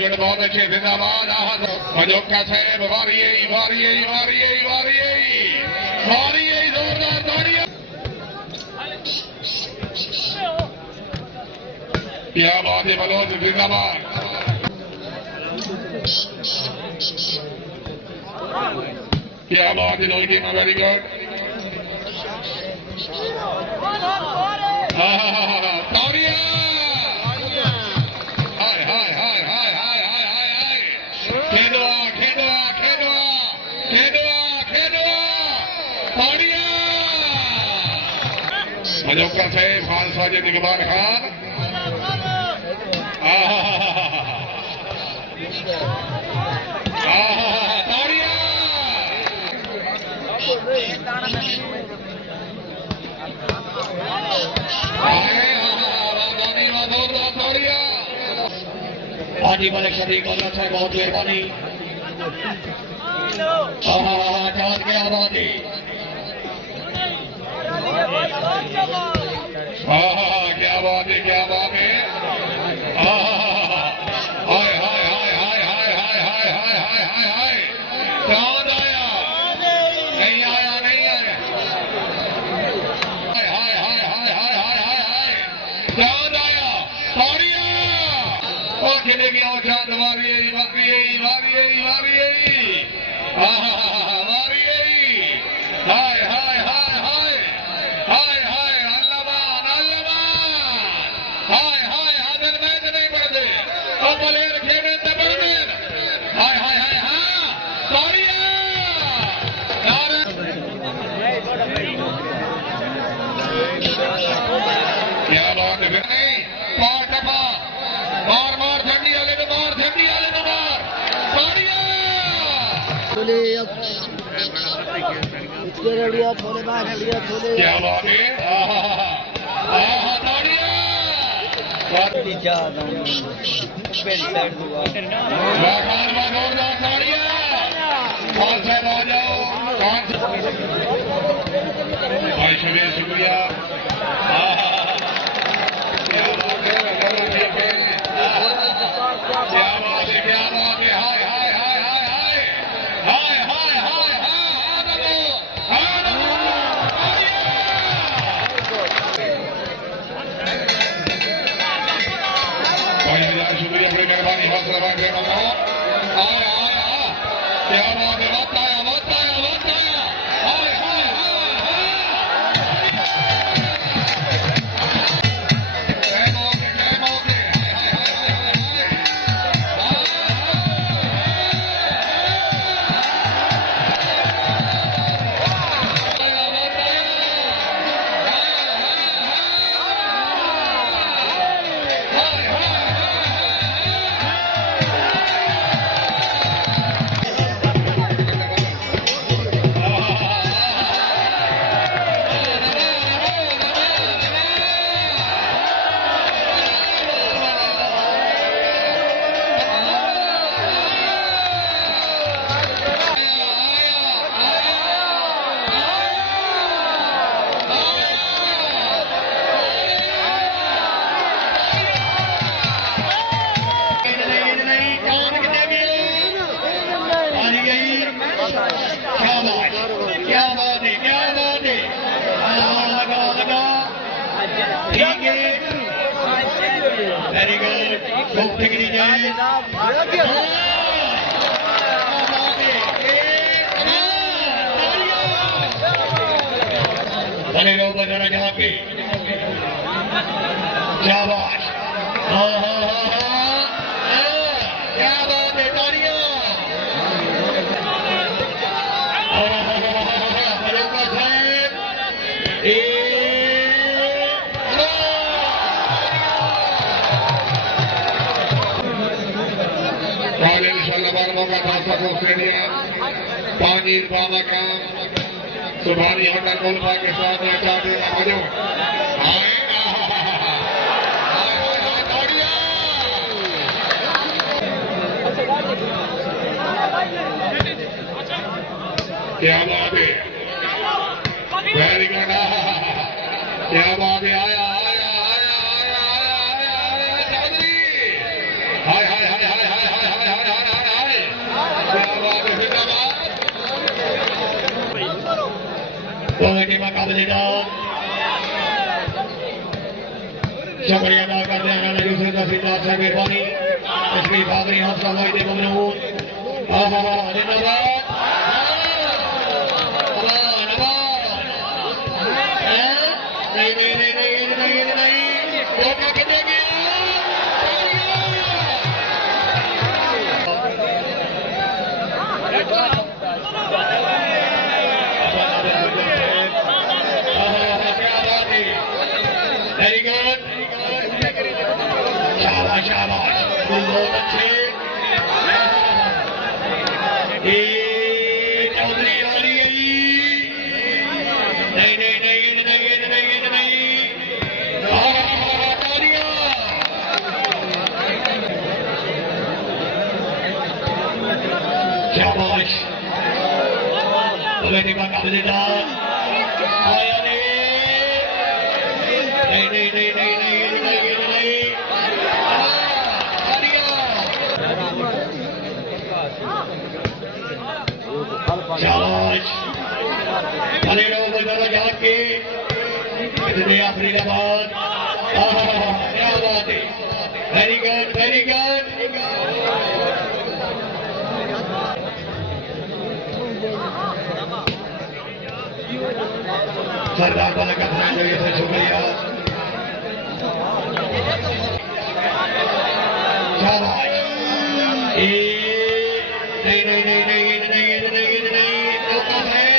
Good, बहुत अच्छे, जिंदाबाद। मजोका साहब, जोरदार ताड़ियां। क्या बात है बलोच, जिंदाबाद। क्या बात है लोगी में, वेरी गुड। ताड़ियां। मजोका साहब, खान साजिद इकबाल खान। पार्टी वाले शरीक अल्लाह साहब, बहुत मेहरबानी। चांद के आबादी, क्या बात है, क्या बात है। हाय हाय हाय हाय हाय हाय हाय हाय हाय हाय हाय। चांद आया, नहीं आया, नहीं आया। हाय हाय हाय हाय हाय हाय हाय हाय। चांद आया, ताड़ियां। और चलेगी, और चांद मारिए मारिए मारिए मारिए। हाय हाय हाय हाय हाय हाय। अल्लाहमान अल्लाहमान। हाय हाय, हाजर मैच नहीं बढ़ते, और बलेर खेड़े से बढ़ते। हाय हाय हाय, हाँ ताड़ियां। क्या बात है, नहीं पार टपा, मार मार झंडी वाले तो मार, झंडी वाले तो मार। ताड़ियां। क्या बात है, ताड़ियां। कौन साहब आ जाओ, कौन भाई शबीर, शुक्रिया। क्या बात है, ठीक है। क्या बात है, क्या बात है। हाय हाय हाय हाय हाय हाय हाय हाय हाय। शुक्रिया, बड़ी मेहरबानी। हौसला आया आया। क्या बात है, वक्त आया, वक्त आया, वक्त आया। हाय हाय क्या बात है, क्या बात है। लगा लगा, ठीक है, वेरी गुड। खूब ठिकरी जाए। बने रहो बजाना जहाँ पे। शाबाश। हाँ हाँ हाँ हाँ, क्या बात है, ताड़ियां। इंशाल्लाह बारहों का खासा ऑस्ट्रेलिया पानीर बाबा का सुभानी होटल गोलफा के साथ चाहते क्या बात है, वेरी गुड। क्या बात है, आया आया आया आया आया आया चौधरी। हाय हाय हाय हाय हाय शुक्रिया अदा करते हैं दूसरे का सिद्धार्थ साहब मेहरबानी इसकी बाबरी हौसला वायदे ममनून वेरी गुड शाबाश शाबाश बहुत अच्छे चौधरी वाली नहीं नहीं नहीं नहीं नहीं नहीं शाबाश नहीं नहीं नहीं नहीं शाबाश अरे लोग जाके इतने फरीदाबाद क्या बात है वेरी गुड वेरी गुड सरदार वाला का शुक्रिया शाबाश नहीं नहीं नहीं नहीं नहीं नहीं नहीं लोगों से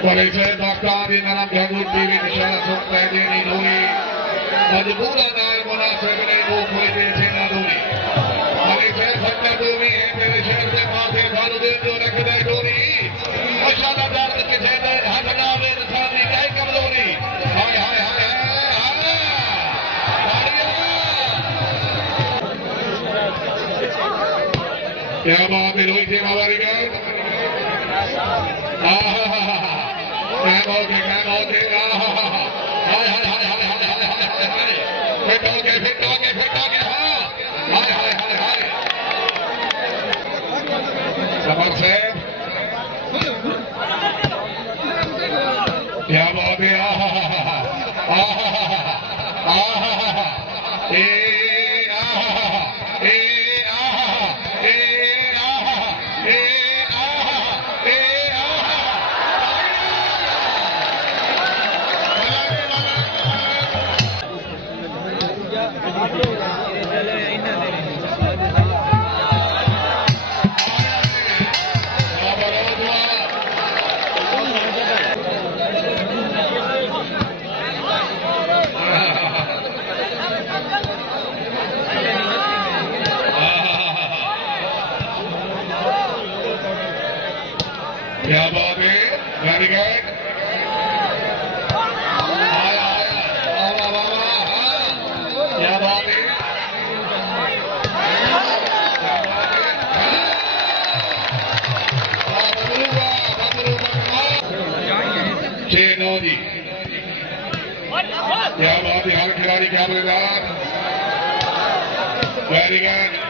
Polisi Doktor di dalam ganggu diri isyarat sampai dini duri Majburan al munasib ini polisi Cina duri Polisi sampai duri polisi sampai maafir baru diri rakidai duri Masyaallah dar ke Cina hatna में सामने काय कब duri हाय हाय हाय क्या बात है रोहित हमारी गए क्या बात है हाय हाय हाय हाय हाय हाय हाय फिट हो गए हाँ हाय हाय हाय हाय समर से क्या बात है क्या बात है वेरी गुड क्या बात है चेनो जी क्या बात है हर खिलाड़ी क्या बोलेगा वेरी गुड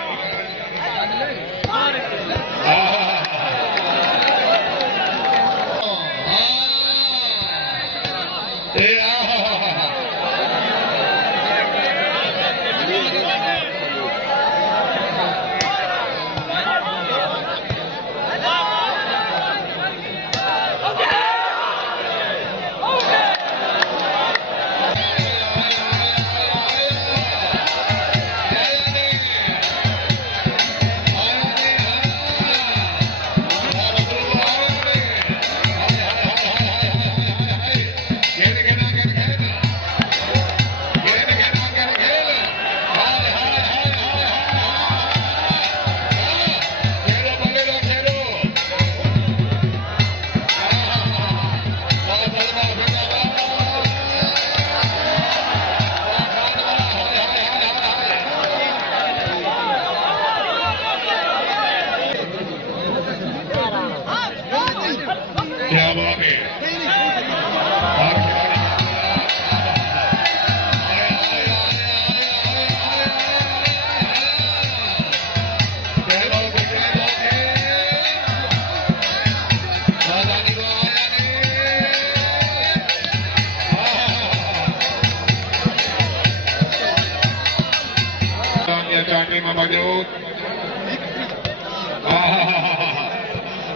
है चाटी में मौजूद।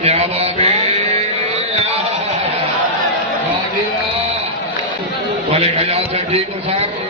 क्या बात है, बोले ख्याल से ठीक हो साहब।